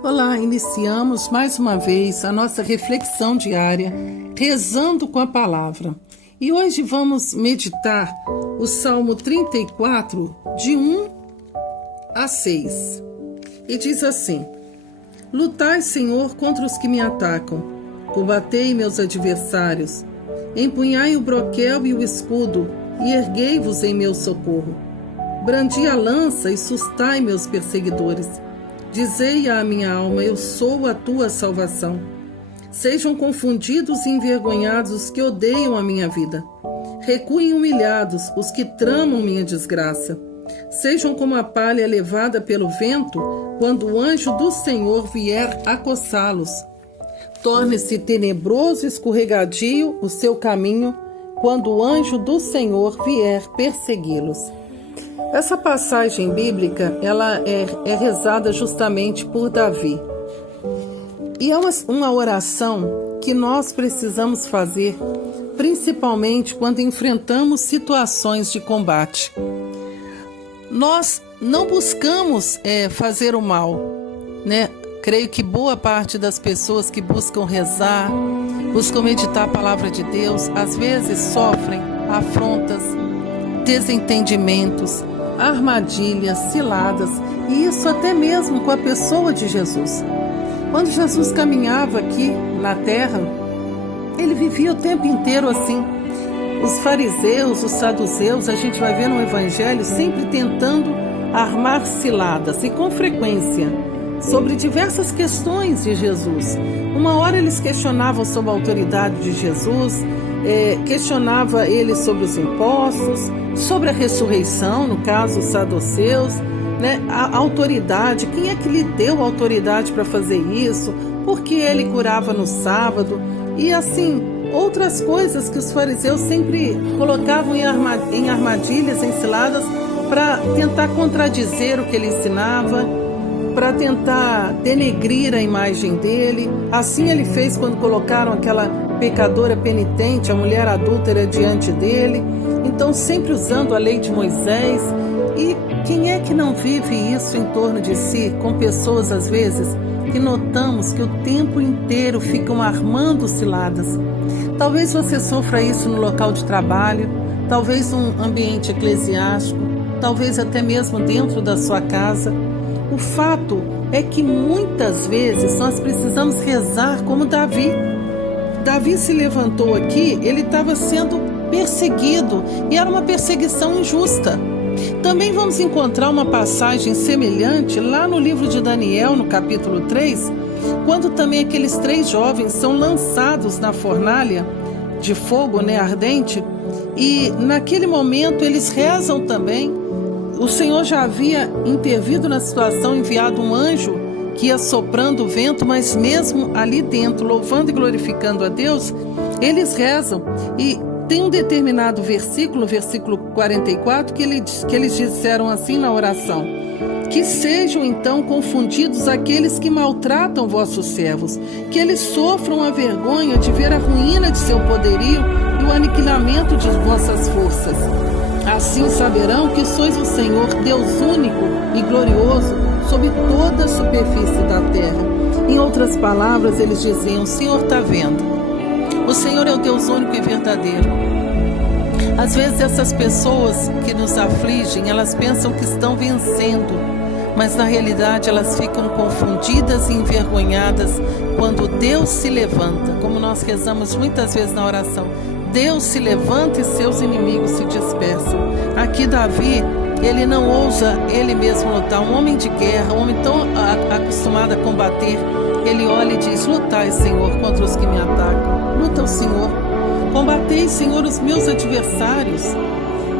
Olá, iniciamos mais uma vez a nossa reflexão diária, rezando com a palavra. E hoje vamos meditar o Salmo 34, de 1 a 6. E diz assim: Lutai, Senhor, contra os que me atacam, combatei meus adversários, empunhai o broquel e o escudo, e erguei-vos em meu socorro. Brandi a lança e sustai meus perseguidores. Dizei à minha alma, eu sou a tua salvação. Sejam confundidos e envergonhados os que odeiam a minha vida. Recuem humilhados os que tramam minha desgraça. Sejam como a palha levada pelo vento, quando o anjo do Senhor vier acossá-los. Torne-se tenebroso e escorregadio o seu caminho, quando o anjo do Senhor vier persegui-los. Essa passagem bíblica ela é rezada justamente por Davi. E é uma oração que nós precisamos fazer, principalmente quando enfrentamos situações de combate. Nós não buscamos fazer o mal, né? Creio que boa parte das pessoas que buscam rezar, buscam meditar a palavra de Deus, às vezes sofrem afrontas, desentendimentos, armadilhas, ciladas, e isso até mesmo com a pessoa de Jesus. Quando Jesus caminhava aqui na terra, ele vivia o tempo inteiro assim. Os fariseus, os saduceus, a gente vai ver no Evangelho, sempre tentando armar ciladas, e com frequência, sobre diversas questões de Jesus. Uma hora eles questionavam sobre a autoridade de Jesus, questionava ele sobre os impostos, sobre a ressurreição, no caso os saduceus, né? A autoridade, quem é que lhe deu autoridade para fazer isso? Por que ele curava no sábado? E assim, outras coisas que os fariseus sempre colocavam em armadilhas, em ciladas, para tentar contradizer o que ele ensinava, para tentar denegrir a imagem dele. Assim ele fez quando colocaram aquela pecadora penitente, a mulher adúltera, diante dele. Então sempre usando a lei de Moisés. E quem é que não vive isso em torno de si, com pessoas às vezes que notamos que o tempo inteiro ficam armando ciladas? Talvez você sofra isso no local de trabalho, talvez num ambiente eclesiástico, talvez até mesmo dentro da sua casa. O fato é que muitas vezes nós precisamos rezar como Davi. Davi se levantou aqui, ele estava sendo perseguido e era uma perseguição injusta. Também vamos encontrar uma passagem semelhante lá no livro de Daniel, no capítulo 3, quando também aqueles 3 jovens são lançados na fornalha de fogo, ardente, e naquele momento eles rezam também. O Senhor já havia intervido na situação, enviado um anjo que ia soprando o vento, mas mesmo ali dentro, louvando e glorificando a Deus, eles rezam. E tem um determinado versículo, versículo 44, que eles disseram assim na oração: que sejam então confundidos aqueles que maltratam vossos servos, que eles sofram a vergonha de ver a ruína de seu poderio e o aniquilamento de vossas forças. Assim saberão que sois o Senhor, Deus único e glorioso, sobre toda a superfície da terra. Em outras palavras, eles diziam: o Senhor está vendo. O Senhor é o Deus único e verdadeiro. Às vezes essas pessoas que nos afligem, elas pensam que estão vencendo, mas na realidade elas ficam confundidas e envergonhadas quando Deus se levanta, como nós rezamos muitas vezes na oração. Deus se levanta e seus inimigos se dispersam. Aqui Davi, ele não ousa ele mesmo lutar. Um homem de guerra, um homem tão acostumado a combater, ele olha e diz: lutai, Senhor, contra os que me atacam. Luta o Senhor. Combatei, Senhor, os meus adversários.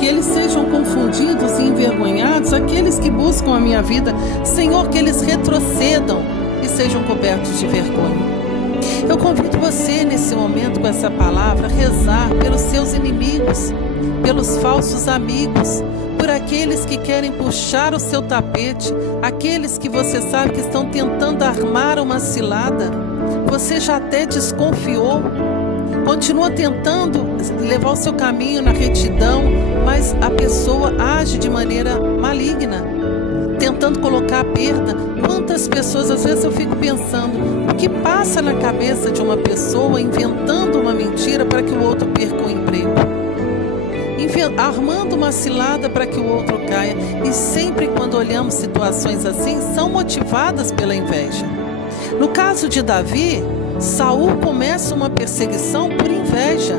Que eles sejam confundidos e envergonhados aqueles que buscam a minha vida. Senhor, que eles retrocedam e sejam cobertos de vergonha. Eu convido você nesse momento, com essa palavra, a rezar pelos seus inimigos, pelos falsos amigos, por aqueles que querem puxar o seu tapete, aqueles que você sabe que estão tentando armar uma cilada. Você já até desconfiou, continua tentando levar o seu caminho na retidão, mas a pessoa age de maneira maligna, tentando colocar a perda. Quantas pessoas, às vezes eu fico pensando, o que passa na cabeça de uma pessoa inventando uma mentira para que o outro perca o emprego? Armando uma cilada para que o outro caia. E sempre quando olhamos situações assim, são motivadas pela inveja. No caso de Davi, Saul começa uma perseguição por inveja.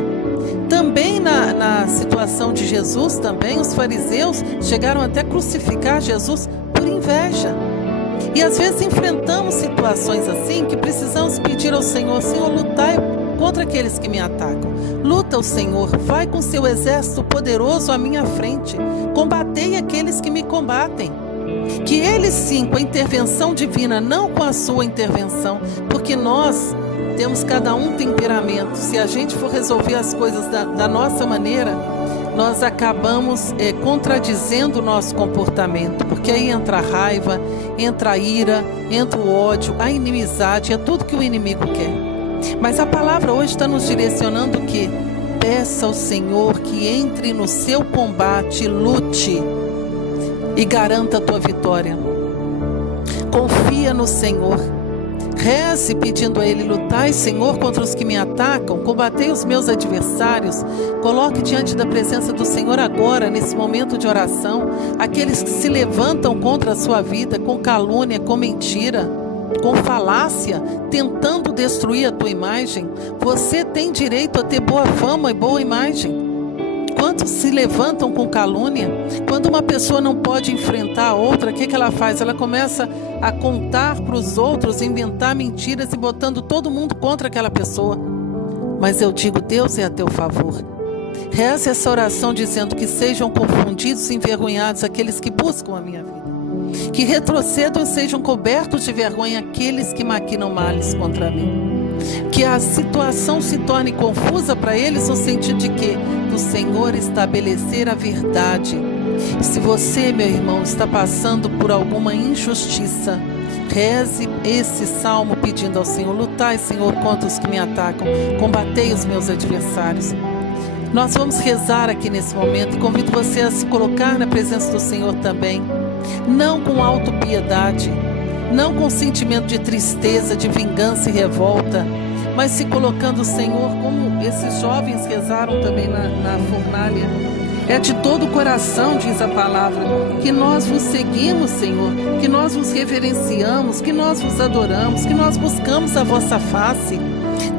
Também na situação de Jesus, também os fariseus chegaram até a crucificar Jesus por inveja. E às vezes enfrentamos situações assim que precisamos pedir ao Senhor: Senhor, lutai contra aqueles que me atacam. Luta o Senhor, vai com seu exército poderoso à minha frente. Combatei aqueles que me combatem. Que eles sim, com a intervenção divina, não com a sua intervenção, porque nós temos cada um temperamento. Se a gente for resolver as coisas da nossa maneira, nós acabamos contradizendo o nosso comportamento, porque aí entra a raiva, entra a ira, entra o ódio, a inimizade, é tudo que o inimigo quer. Mas a palavra hoje está nos direcionando que peça ao Senhor que entre no seu combate, lute e garanta a tua vitória. Confia no Senhor. Reze pedindo a Ele: lutai, Senhor, contra os que me atacam, combatei os meus adversários. Coloque diante da presença do Senhor agora, nesse momento de oração, aqueles que se levantam contra a sua vida com calúnia, com mentira, com falácia, tentando destruir a tua imagem. Você tem direito a ter boa fama e boa imagem. Quantos se levantam com calúnia? Quando uma pessoa não pode enfrentar a outra, o que ela faz? Ela começa a contar para os outros, inventar mentiras e botando todo mundo contra aquela pessoa. Mas eu digo: Deus é a teu favor. Reze essa oração dizendo que sejam confundidos e envergonhados aqueles que buscam a minha vida. Que retrocedam e sejam cobertos de vergonha aqueles que maquinam males contra mim. Que a situação se torne confusa para eles, no sentido de que o Senhor estabelecer a verdade. Se você, meu irmão, está passando por alguma injustiça, reze esse salmo pedindo ao Senhor: lutai, Senhor, contra os que me atacam, combatei os meus adversários. Nós vamos rezar aqui nesse momento e convido você a se colocar na presença do Senhor também, não com autopiedade, não com sentimento de tristeza, de vingança e revolta, mas se colocando o Senhor, como esses jovens rezaram também na fornalha. É de todo o coração, diz a palavra, que nós vos seguimos, Senhor, que nós vos reverenciamos, que nós vos adoramos, que nós buscamos a vossa face.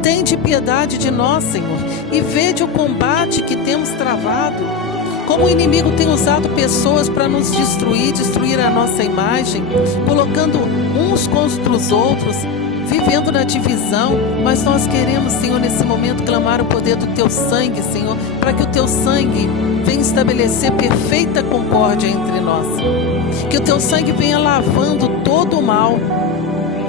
Tende piedade de nós, Senhor, e vede o combate que temos travado. Como o inimigo tem usado pessoas para nos destruir a nossa imagem, colocando uns contra os outros, vivendo na divisão. Mas nós queremos, Senhor, nesse momento clamar o poder do Teu sangue, Senhor, para que o Teu sangue venha estabelecer perfeita concórdia entre nós. Que o Teu sangue venha lavando todo o mal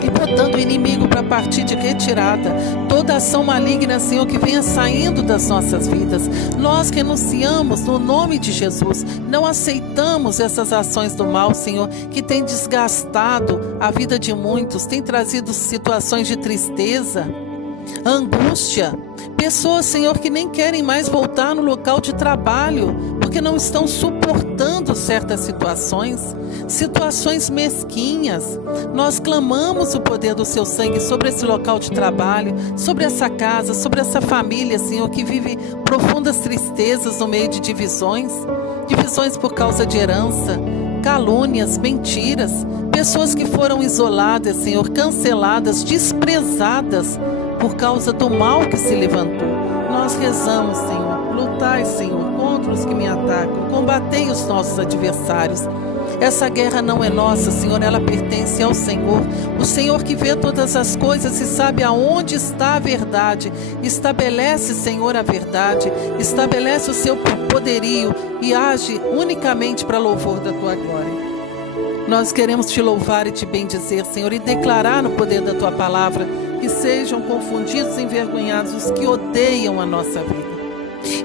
e botando o inimigo para partir de retirada. Toda ação maligna, Senhor, que venha saindo das nossas vidas. Nós renunciamos no nome de Jesus. Não aceitamos essas ações do mal, Senhor, que tem desgastado a vida de muitos, tem trazido situações de tristeza, angústia. Pessoas, Senhor, que nem querem mais voltar no local de trabalho, porque não estão suportando certas situações mesquinhas. Nós clamamos o poder do Seu sangue sobre esse local de trabalho, sobre essa casa, sobre essa família, Senhor, que vive profundas tristezas no meio de divisões por causa de herança, calúnias, mentiras, pessoas que foram isoladas, Senhor, canceladas, desprezadas por causa do mal que se levantou. Nós rezamos, Senhor: lutai, Senhor, contra os que me atacam, combatei os nossos adversários. Essa guerra não é nossa, Senhor, ela pertence ao Senhor. O Senhor que vê todas as coisas e sabe aonde está a verdade. Estabelece, Senhor, a verdade, estabelece o Seu poderio e age unicamente para louvor da Tua glória. Nós queremos Te louvar e Te bendizer, Senhor, e declarar no poder da Tua palavra que sejam confundidos e envergonhados os que odeiam a nossa vida.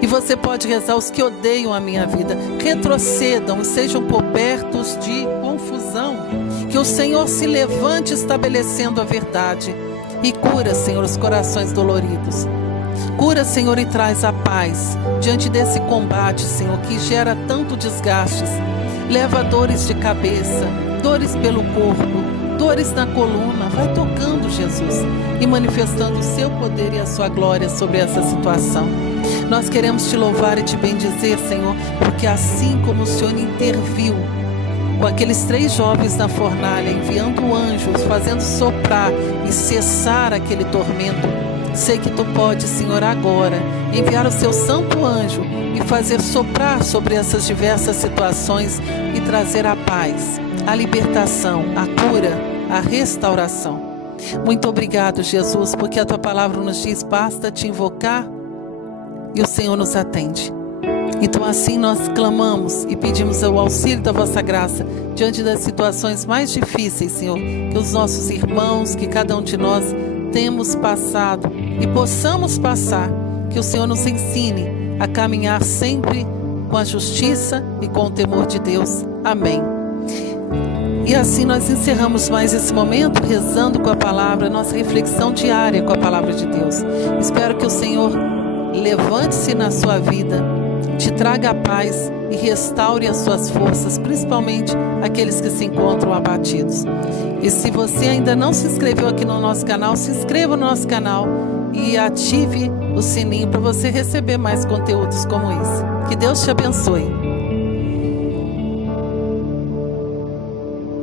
E você pode rezar: os que odeiam a minha vida, retrocedam e sejam cobertos de confusão. Que o Senhor se levante estabelecendo a verdade. E cura, Senhor, os corações doloridos. Cura, Senhor, e traz a paz diante desse combate, Senhor, que gera tanto desgastes. Leva dores de cabeça, dores pelo corpo, dores na coluna. Vai tocando, Jesus, e manifestando o seu poder e a sua glória sobre essa situação. Nós queremos te louvar e te bendizer, Senhor, porque assim como o Senhor interviu com aqueles 3 jovens na fornalha, enviando anjos, fazendo soprar e cessar aquele tormento, sei que tu podes, Senhor, agora enviar o seu santo anjo e fazer soprar sobre essas diversas situações e trazer a paz, a libertação, a cura, a restauração. Muito obrigado, Jesus, porque a tua palavra nos diz: basta te invocar e o Senhor nos atende. Então assim nós clamamos e pedimos o auxílio da vossa graça diante das situações mais difíceis, Senhor, que os nossos irmãos, que cada um de nós temos passado e possamos passar, que o Senhor nos ensine a caminhar sempre com a justiça e com o temor de Deus. Amém. E assim nós encerramos mais esse momento rezando com a palavra, nossa reflexão diária com a palavra de Deus. Espero que o Senhor levante-se na sua vida, te traga a paz e restaure as suas forças, principalmente aqueles que se encontram abatidos. E se você ainda não se inscreveu aqui no nosso canal, se inscreva no nosso canal e ative o sininho para você receber mais conteúdos como esse. Que Deus te abençoe.